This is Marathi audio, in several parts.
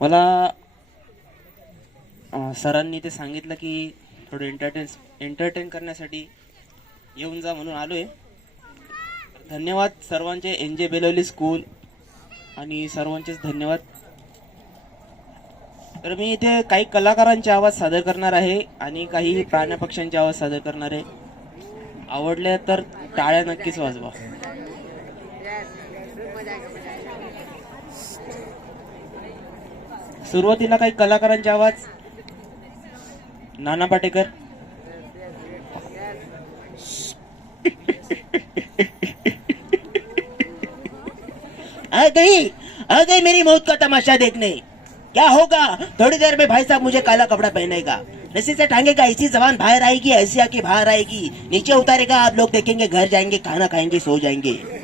मला सरांनी ते सांगितलं की थोडं एंटरटेन एंटरटेन करण्यासाठी येऊन जा म्हणून आलो आहे धन्यवाद सर्वांचे. एन जे बेलवली स्कूल आणि सर्वांचेच धन्यवाद. तर मी इथे काही कलाकारांचे आवाज सादर करणार आहे आणि काही प्राण्या पक्ष्यांचे आवाज सादर करणार आहे. आवडले तर टाळ्या नक्कीच वाजवा. सुरुवातीला काही कलाकारांचे आवाज़? नाना पाटेकर. आ गई आ गई मेरी मौत का तमाशा देखने। क्या होगा? थोड़ी देर में भाई साहब मुझे काला कपड़ा पहनेगा। रस्सी से टांगेगा ऐसी जबान बाहर आएगी, ऐसी आके बाहर आएगी। नीचे उतारेगा, आप लोग देखेंगे, घर जाएँगे, खाना खाएँगे, सो जाएँगे।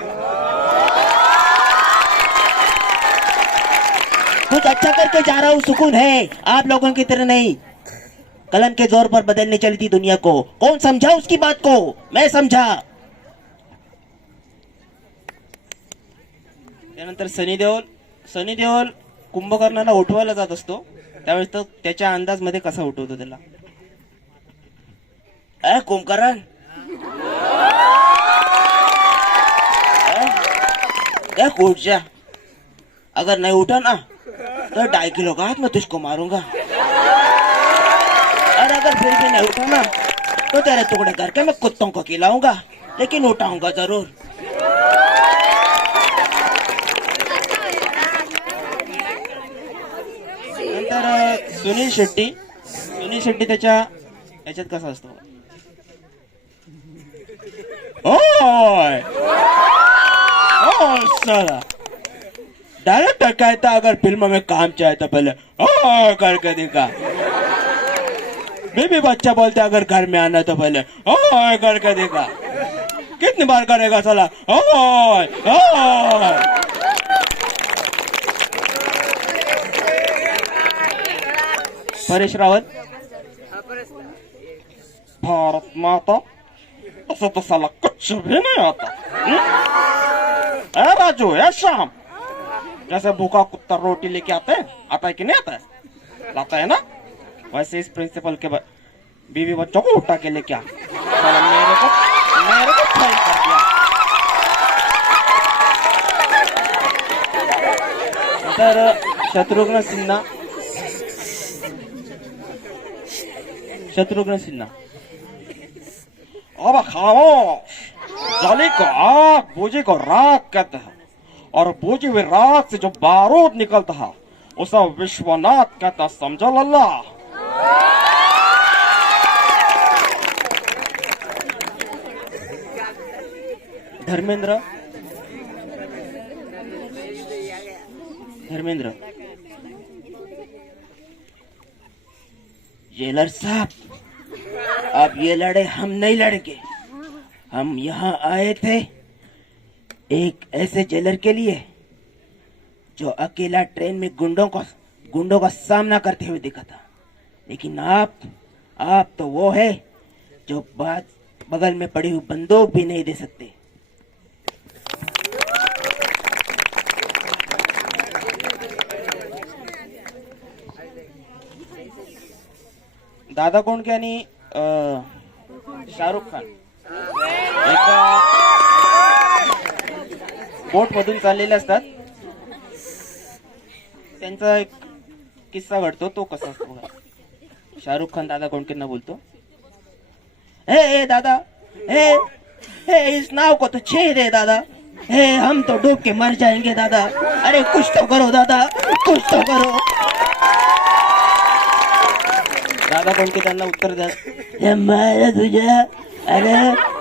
कुछ जा रहा हूँ सुकून है। आप लोगों की तरह नहीं। कलम के जोर पर बदलने चली थी दुनिया को। कौन समझा उसकी बात को? मैं समझा। त्यानंतर सनी देओल सनी देओल कुंभकर्णाला उठवायला जात असतो. त्यावेळेस तो त्याच्या अंदाजमध्ये कसा उठवतो त्याला? ए कुंभकर्ण? ए जा अगर नाही उठा ना तो ढाई किलो का हाथ में तुझको मारूँगा। और अगर फिर भी नहीं उठा ना तो तेरे टुकड़े करके मैं कुत्तों को खिलाऊँगा, लेकिन उठाऊँगा ज़रूर। नंतर सुनील शेट्टी। सुनील शेट्टी त्याच्या याच्यात कसा असतो? ओय! ओय साला डायरेक्टर कहता अगर फ़िल्म में काम चाहे तो पहले, ओ, करके दिखा। बेबी बच्चा बोलते अगर घर में आना तो पहले, ओ, करके दिखा। कितनी बार करेगा साला? ओय परेश रावत भारत माता? ऐसा तो तसाला कुछ भी नहीं आता। हम्म? राजू शाम जैसे भूखा कुत्ता रोटी लेके आता है आता है कि नहीं आता है? लाता है ना? वैसे इस प्रिंसिपल के बीवी बच्चों को उठा के लेके आ। मेरे को मेरे को fail कर दिया। तर शत्रुघ्न सिन्हा। शत्रुघ्न सिन्हा। अब खाओ। जली को आग, बूझी को राख कहते हैं। और हुई राख से जो बारूद निकलता उसे विश्वनाथ कहता समझो लल्ला। धर्मेंद्र? धर्मेंद्र? जेलर साहब, अब ये लड़े हम नहीं लड़ेंगे। हम यहाँ आए थे एक ऐसे जेलर के लिए जो अकेला ट्रेन में गुंडों को गुंडों का सामना करते हुए दिखा था। लेकिन आप आप तो वो है जो बात बगल में पड़ी हुई बंदूक भी नहीं दे सकते। दादा कोंडके आणि अं, शाहरुख खान। एकदा बोट मधून चाललेले असतात. त्यांचा एक किस्सा घडतो तो कसा असतो बघा. शाहरुख खान दादा कोणकेंना बोलतो? हे हे दादा हे हे इस नाव को तो छेद दे दादा. हे हम तो डूब के मर जाएंगे दादा. अरे कुछ तो करो दादा कुछ तो करो. दादा कोणके त्यांना उत्तर द्या. मारा तुझ्या अरे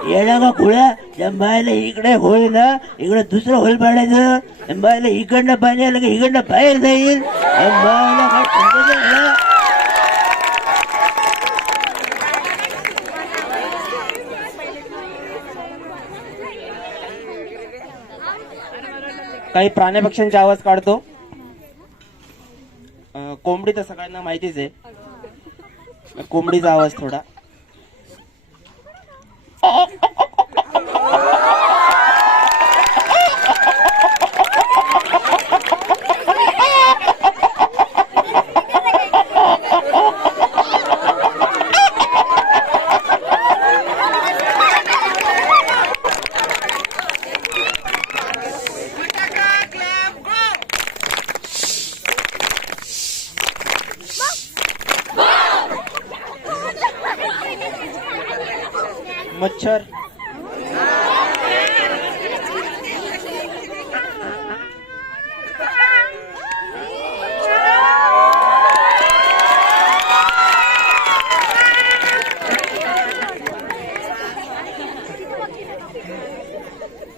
येडा का खुळा जमायला इकडे होईल ना इकडे दुसरं होईल पाडायचं जमायला इकडनं पाणी आलं की इकडनं बाहेर जाईल. जमायला काय काही प्राण्या पक्ष्यांचे आवाज काढतो. कोंबडी तर सगळ्यांना माहितीच आहे. कोंबडीचा आवाज थोडा. oh. मच्छर.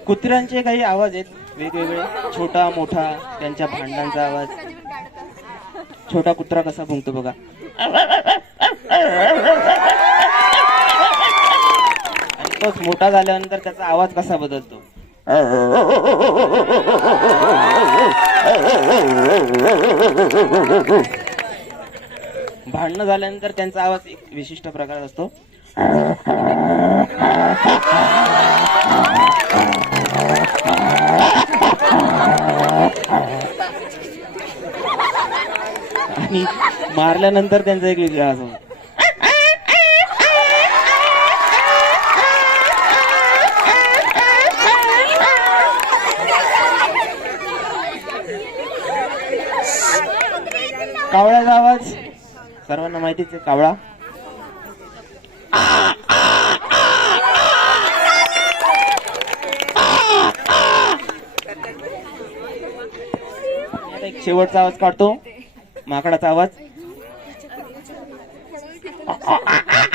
कुत्र्यांचे काही आवाज आहेत. वेगवेगळे. छोटा मोठा त्यांच्या भांडांचा आवाज. छोटा कुत्रा कसा भुंकतो बघा. आणि मोठा झाल्यानंतर त्याचा आवाज कसा बदलतो? भांडणं झाल्यानंतर त्यांचा आवाज एक विशिष्ट प्रकार असतो. आणि मारल्यानंतर त्यांचा एक वेगळा आवाज कावळ्याचा आवाज सर्वांना माहितीच आहे कावळा. एक शेवटचा आवाज काढतो. माकडाचा आवाज.